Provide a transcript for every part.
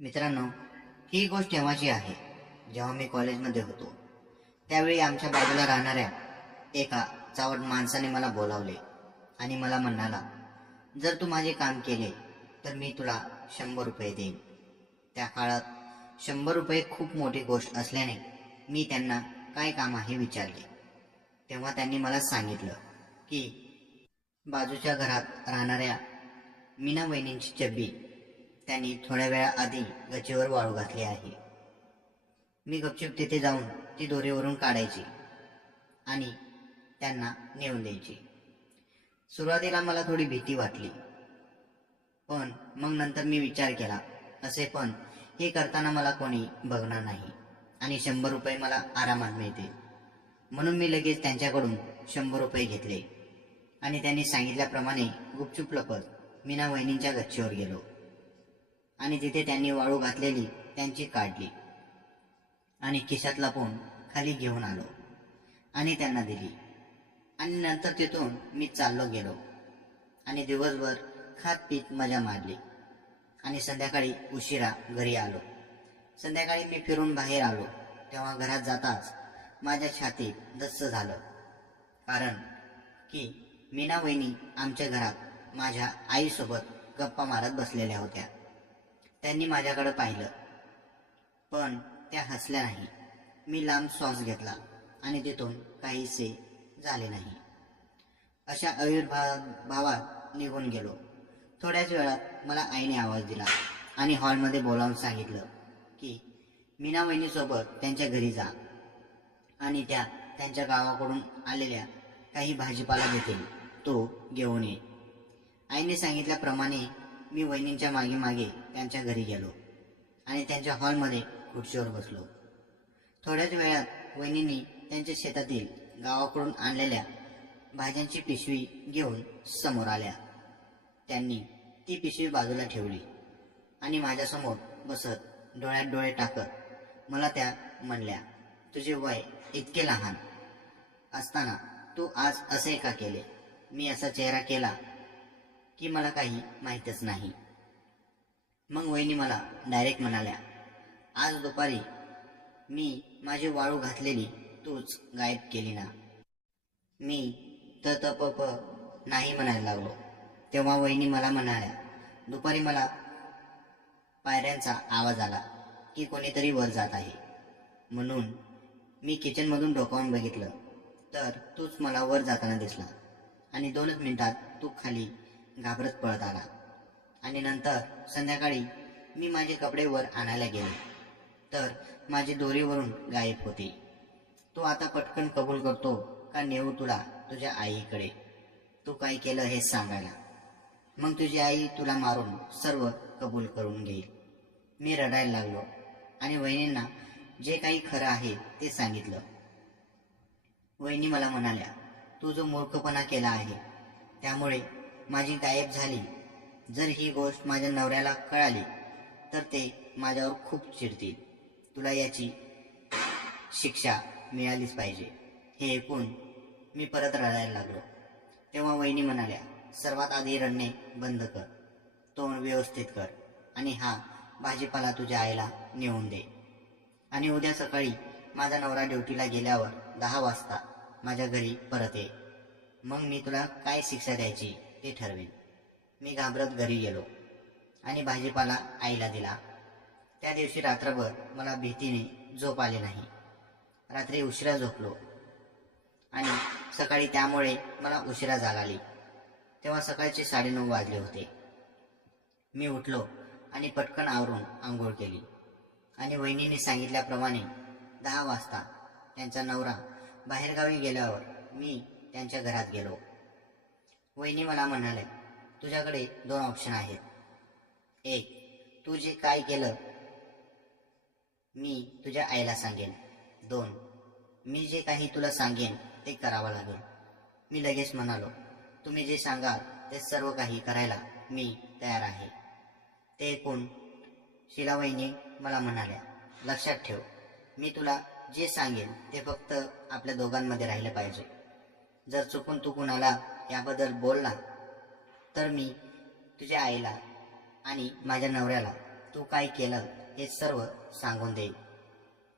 मित्रांनो, ही गोष्ट तेव्हाची आहे जेव्हा मी कॉलेजमध्ये होतो. त्यावेळी आमच्या बाजूला राहणाऱ्या एका चावट माणसाने मला बोलावले आणि मला म्हणाला, जर तू माझे काम केले तर मी तुला 100 रुपये देईन. त्या काळात 100 रुपये खूप मोठी गोष्ट असल्याने मी त्यांना काय काम आहे विचारले. तेव्हा त्यांनी मला सांगितलं की बाजूच्या घरात राहणाऱ्या मीना वहिनींची चड्डी त्यांनी थोड्या वेळाआधी गच्चीवर वाळू घातली आहे. मी गपचूप तिथे जाऊन ती दोरीवरून काढायची आणि त्यांना नेऊन द्यायची. सुरुवातीला मला थोडी भीती वाटली, पण मग नंतर मी विचार केला, असे पण हे करताना मला कोणी बघणार नाही आणि 100 रुपये मला आरामात मिळते. म्हणून मी लगेच त्यांच्याकडून 100 रुपये घेतले आणि त्यांनी सांगितल्याप्रमाणे गुपचूप लपत मीना वहिनींच्या गच्चीवर गेलो आणि तिथे त्यांनी वाळू घातलेली त्यांची काढली आणि खिशात लपवून खाली घेऊन आलो आणि त्यांना दिली. आणि नंतर तिथून मी चाललो गेलो आणि दिवसभर खात पीत मजा मारली आणि संध्याकाळी उशिरा घरी आलो. संध्याकाळी मी फिरून बाहेर आलो तेव्हा घरात जाताच माझ्या छातीत धस्स झालं, कारण की मीना वहिनी आमच्या घरात माझ्या आईसोबत गप्पा मारत बसलेल्या होत्या. त्यांनी माझ्याकडे पाहिलं, पण त्या हसल्या नाही. मी लांब श्वास घेतला आणि तिथून काहीसे झाले नाही. अशा आविर्भावात निघून गेलो. थोड्याच वेळात मला आईने आवाज दिला आणि हॉलमध्ये बोलावून सांगितलं की मीना वहिनीसोबत त्यांच्या घरी जा आणि त्या त्यांच्या गावाकडून आलेल्या काही भाजीपाला देतील, तो घेऊन ये. आईने सांगितल्याप्रमाणे मी वहिनींच्या मागे मागे त्यांच्या घरी गेलो आणि त्यांच्या हॉलमध्ये खुर्चीवर बसलो. थोड्याच वेळात वहिनींनी त्यांच्या शेतातील गावाकडून आणलेल्या भाज्यांची पिशवी घेऊन समोर आल्या. त्यांनी ती पिशवी बाजूला ठेवली आणि माझ्यासमोर बसत डोळ्यात डोळे टाकत मला त्या म्हणल्या, तुझे वय इतके लहान असताना तू आज असे का केले? मी असा चेहरा केला की मला काही माहीतच नाही. मग वहिनी मला डायरेक्ट म्हणाल्या, आज दुपारी मी माझी वाळू घातलेली तूच गायब केली ना? मी तप नाही म्हणायला लागलो. तेव्हा वहिनी मला म्हणाल्या, दुपारी मला पायऱ्यांचा आवाज आला की कोणीतरी वर जात आहे. म्हणून मी किचनमधून डोकावून बघितलं तर तूच मला वर जाताना दिसला आणि 2च मिनिटात तू खाली घाबरत पळत आला. आणि नंतर संध्याकाळी मी माझे कपडे वर आणायला गेले तर माझी दोरीवरून गायब होती. तू आता पटकन कबूल करतो का नेऊ तुला तुझ्या आईकडे? तू काय केलं हे सांगायला. मग तुझी आई तुला मारून सर्व कबूल करून घेईल. मी रडायला लागलो आणि वहिनींना जे काही खरं आहे ते सांगितलं. वहिनी मला म्हणाल्या, तू जो मूर्खपणा केला आहे त्यामुळे माझी गायब झाली. जर ही गोष्ट माझ्या नवऱ्याला कळाली तर ते माझ्यावर खूप चिडतील. तुला याची शिक्षा मिळालीच पाहिजे. हे ऐकून मी परत रडायला लागलो. तेव्हा वहिनी म्हणाल्या, सर्वात आधी रडणे बंद कर, तोंड व्यवस्थित कर आणि हा भाजीपाला तुझ्या आईला नेऊन दे. आणि उद्या सकाळी माझा नवरा ड्युटीला गेल्यावर 10 वाजता माझ्या घरी परत ये. मग मी तुला काय शिक्षा द्यायची ते ठरवेन. मी घाबरत घरी गेलो आणि भाजीपाला आईला दिला. त्या दिवशी रात्रभर मला भीतीने झोप आली नाही. रात्री उशिरा झोपलो आणि सकाळी त्यामुळे मला उशिरा जाग आली. तेव्हा सकाळचे 9:30 वाजले होते. मी उठलो आणि पटकन आवरून आंघोळ केली आणि वहिनीने सांगितल्याप्रमाणे 10 वाजता त्यांचा नवरा बाहेरगावी गेल्यावर मी त्यांच्या घरात गेलो. वहिनी मला म्हणाले, तुझ्याकडे 2 ऑप्शन आहेत. एक, तू जे काय केलं मी तुझ्या आईला सांगेन. 2, मी जे काही तुला सांगेन ते करावं लागेल. मी लगेच म्हणालो, तुम्ही जे सांगाल ते सर्व काही करायला मी तयार आहे. ते ऐकून शीलावहिनी मला म्हणाल्या, लक्षात ठेव, मी तुला जे सांगेन ते फक्त आपल्या दोघांमध्ये राहिलं पाहिजे. जर चुकून तू कुणाला याबद्दल बोलला तर मी तुझ्या आईला आणि माझ्या नवऱ्याला तू काय केलं हे सर्व सांगून देईल.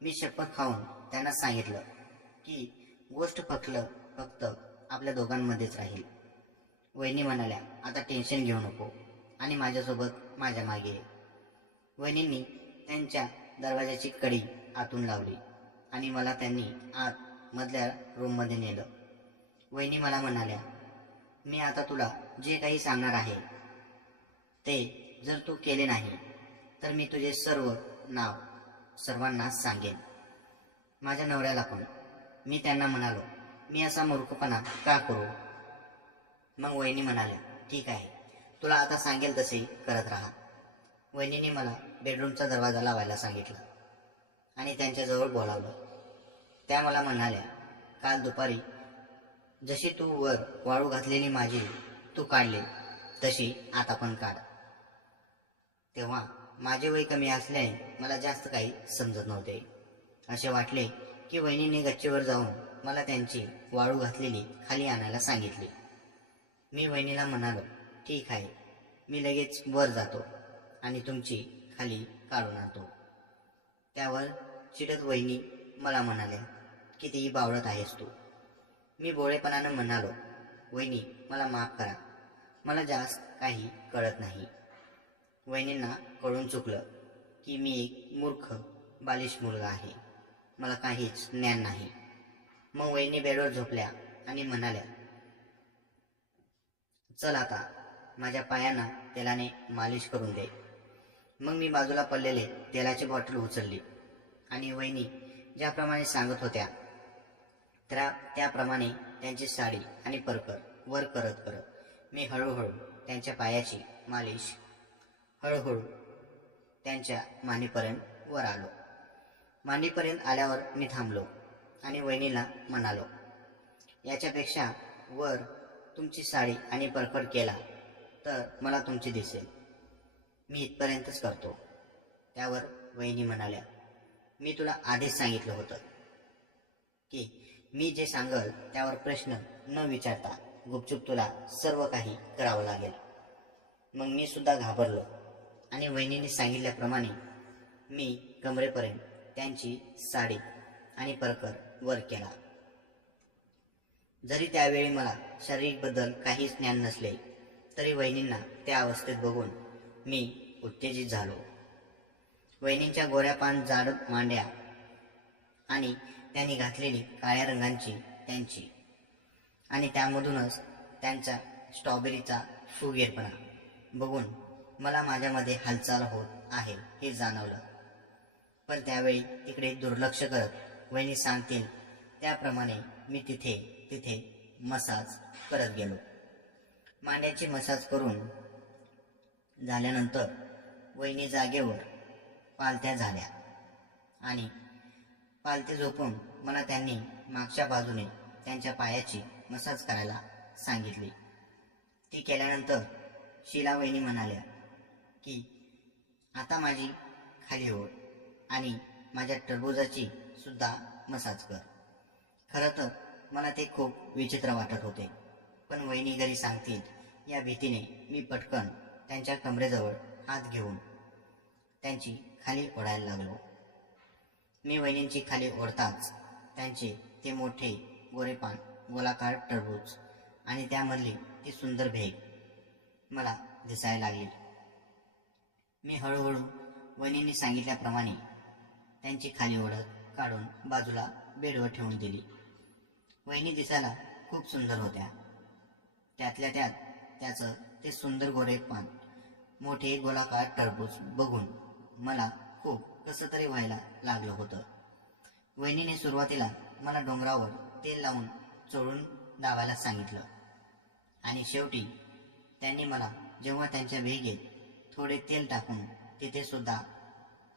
मी शपथ खाऊन त्यांना सांगितलं की गोष्ट फक्त आपल्या दोघांमध्येच राहील. वहिनी म्हणाल्या, आता टेन्शन घेऊ नको आणि माझ्यासोबत माझ्या मागे ये. वहिनींनी त्यांच्या दरवाजाची कडी आतून लावली आणि मला त्यांनी आत मधल्या रूममध्ये नेलं. वहिनी मला म्हणाल्या, मी आता तुला जे काही सांगणार आहे ते जर तू केले नाही तर मी तुझे सर्व नाव सर्वांना सांगेन, माझ्या नवऱ्याला पण. मी त्यांना म्हणालो, मी असा मूर्खपणा का करू? मग वहिनी म्हणाल्या, ठीक आहे, तुला आता सांगेल तसे करत राहा. वहिनीने मला बेडरूमचा दरवाजा लावायला सांगितलं आणि त्यांच्याजवळ बोलावलं. त्या मला म्हणाल्या, काल दुपारी जशी तू वर वाळू घातलेली माझी तू काढली तशी आता पण काढ. तेव्हा माझे वय कमी असल्याने मला जास्त काही समजत नव्हते. असे वाटले की वहिनीने गच्चीवर जाऊन मला त्यांची वाळू घातलेली खाली आणायला सांगितली. मी वहिनीला म्हणालो, ठीक आहे, मी लगेच वर जातो आणि तुमची खाली काढून आणतो. त्यावर चिडत वहिनी मला म्हणाल्या, कितीही बावळत आहेस तू. मी भोळेपणानं म्हणालो, वहिनी मला माफ करा, मला जास्त काही कळत नाही. वहिनींना कळून चुकलं की मी एक मूर्ख बालिश मुलगा आहे, मला काहीच ज्ञान नाही. मग वहिनी बेडवर झोपल्या आणि म्हणाल्या, चल आता माझ्या पायांना तेलाने मालिश करून दे. मग मी बाजूला पडलेले तेलाची बॉटल उचलली आणि वहिनी ज्याप्रमाणे सांगत होत्या त्याप्रमाणे त्यांची साडी आणि परकर वर करत करत मी हळूहळू त्यांच्या पायाची मालिश हळूहळू त्यांच्या मानेपर्यंत वर आलो. मांडीपर्यंत आल्यावर मी थांबलो आणि वहिनीला म्हणालो, याच्यापेक्षा वर तुमची साडी आणि परकर केला तर मला तुमची दिसेल, मी इथपर्यंतच करतो. त्यावर वहिनी म्हणाल्या, मी तुला आधीच सांगितलं होतं की मी जे सांगल त्यावर प्रश्न न विचारता गुपचूप तुला सर्व काही करावं लागेल. मग मी सुद्धा घाबरलो आणि वहिनीने सांगितल्याप्रमाणे मी कमरेपर्यंत त्यांची साडी आणि परकर वर केला. जरी त्यावेळी मला शारीरिकबद्दल काहीच ज्ञान नसले तरी वहिनींना त्या अवस्थेत बघून मी उत्तेजित झालो. वहिनींच्या गोऱ्यापान जाड मांड्या आणि त्यांनी घातलेली काळ्या रंगाची त्यांची आणि त्यामधूनच त्यांचा स्ट्रॉबेरीचा फुगीरपणा बघून मला माझ्यामध्ये हालचाल होत आहे हे जाणवलं. पण त्यावेळी तिकडे दुर्लक्ष करत वहिनी सांगतील त्याप्रमाणे मी तिथे मसाज करत गेलो. मांड्याची मसाज करून झाल्यानंतर वहिनी जागेवर पालत्या झाल्या आणि पालथे झोपून मला त्यांनी मागच्या बाजूने त्यांच्या पायाची मसाज करायला सांगितली. ती केल्यानंतर शीला वहिनी म्हणाल्या की आता माझी खाली ओढ आणि माझ्या टरबुजाची सुद्धा मसाज कर. खरं तर मला ते खूप विचित्र वाटत होते, पण वहिनी घरी सांगतील या भीतीने मी पटकन त्यांच्या कमरेजवळ हात घेऊन त्यांची खाली ओढायला लागलो. मी वहिनींची खाली ओढताच त्यांचे ते मोठे गोरेपान गोलाकार टरबूज आणि त्यामधली ती सुंदर भेग मला दिसायला लागली. मी हळूहळू वहिनींनी सांगितल्याप्रमाणे त्यांची खाली ओढत काढून बाजूला बेडवर ठेवून दिली. वहिनी दिसायला खूप सुंदर होत्या. त्यातल्या त्यात त्याचं ते सुंदर गोरेपान मोठे गोलाकार टरबूज बघून मला खूप कसं तरी व्हायला लागलं होतं. वहिनीने सुरुवातीला मला डोंगरावर तेल लावून चोळून दाबायला सांगितलं आणि शेवटी त्यांनी मला जेव्हा त्यांच्या भेगेत थोडे तेल टाकून तिथे सुद्धा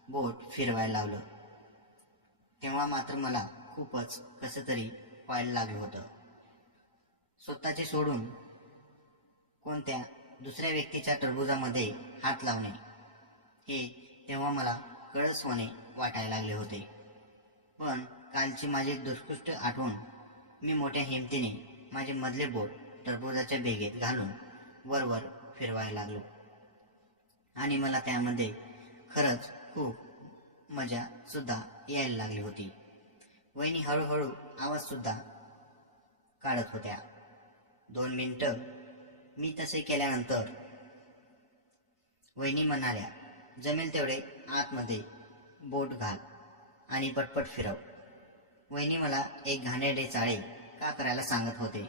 बोट फिरवायला लावलं तेव्हा मात्र मला खूपच कसं तरी व्हायला लागलं होतं. स्वतःचे सोडून कोणत्या दुसऱ्या व्यक्तीच्या टरबुजामध्ये हात लावणे हे तेव्हा मला कळसवाने वाटायला लागले होते. पण कालची माझी दुष्कृष्ट आठवण मी मोठ्या हिमतीने माझे मधले बोट टरबुजाच्या बेगेत घालून वर फिरवायला लागलो आणि मला त्यामध्ये खरंच खूप मजा सुद्धा यायला लागली होती. वहिनी हळूहळू आवाज सुद्धा काढत होत्या. 2 मिनिटं मी तसे केल्यानंतर वहिनी म्हणाल्या, जमेल तेवढे आतमध्ये बोट घाल आणि पटपट फिरव. वहिनी मला एक घाणेरडे चाळे का करायला सांगत होते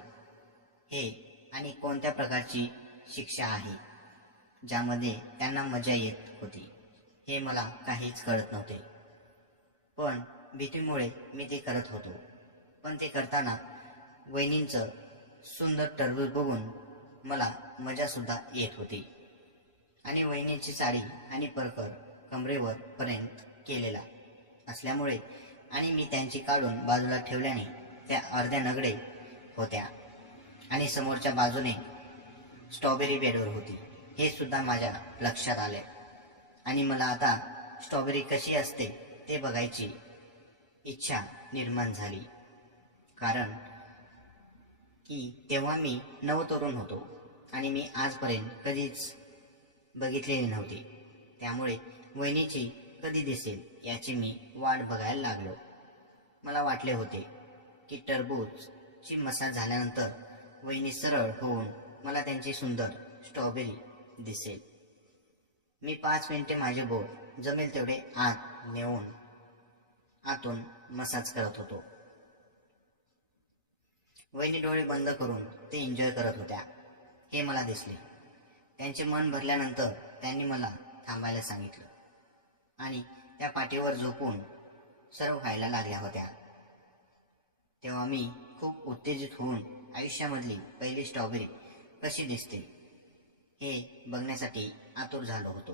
हे आणि कोणत्या प्रकारची शिक्षा आहे ज्यामध्ये त्यांना मजा येत होती हे मला काहीच कळत नव्हते. पण भीतीमुळे मी ते करत होतो. पण ते करताना वहिनींचं सुंदर टरबूज बघून मला मजा सुद्धा येत होती. आणि वहिनीची साडी आणि परकर कमरेवर पर्यंत केलेला असल्यामुळे आणि मी त्यांची काढून बाजूला ठेवल्याने त्या अर्ध्या नगडे होत्या आणि समोरच्या बाजूने स्ट्रॉबेरी बेडवर होती हे सुद्धा माझ्या लक्षात आले. आणि मला आता स्ट्रॉबेरी कशी असते ते बघायची इच्छा निर्माण झाली. कारण की तेव्हा मी नवतरुण होतो आणि मी आजपर्यंत कधीच बघितलेली नव्हती. त्यामुळे वहिनीची कधी दिसेल याची मी वाट बघायला लागलो. मला वाटले होते की टरबूजची मसाज झाल्यानंतर वहिनी सरळ होऊन मला त्यांची सुंदर स्ट्रॉबेरी दिसेल. मी 5 मिनिटे माझे बोट जमेल तेवढे आत नेऊन आतून मसाज करत होतो. वहिनी डोळे बंद करून ते एन्जॉय करत होत्या हे मला दिसले. त्यांचे मन भरल्यानंतर त्यांनी मला थांबायला सांगितलं आणि त्या पाठीवर झोपून सर्व खायला लागल्या होत्या. तेव्हा मी खूप उत्तेजित होऊन आयुष्यामधली पहिली स्ट्रॉबेरी कशी दिसते हे बघण्यासाठी आतुर झालो होतो.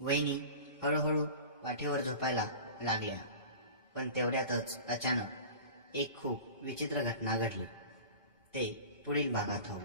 वहिनी हळूहळू पाठीवर झोपायला लागल्या. पण तेवढ्यातच अचानक एक खूप विचित्र घटना घडली. ते पुढील भागात होऊ.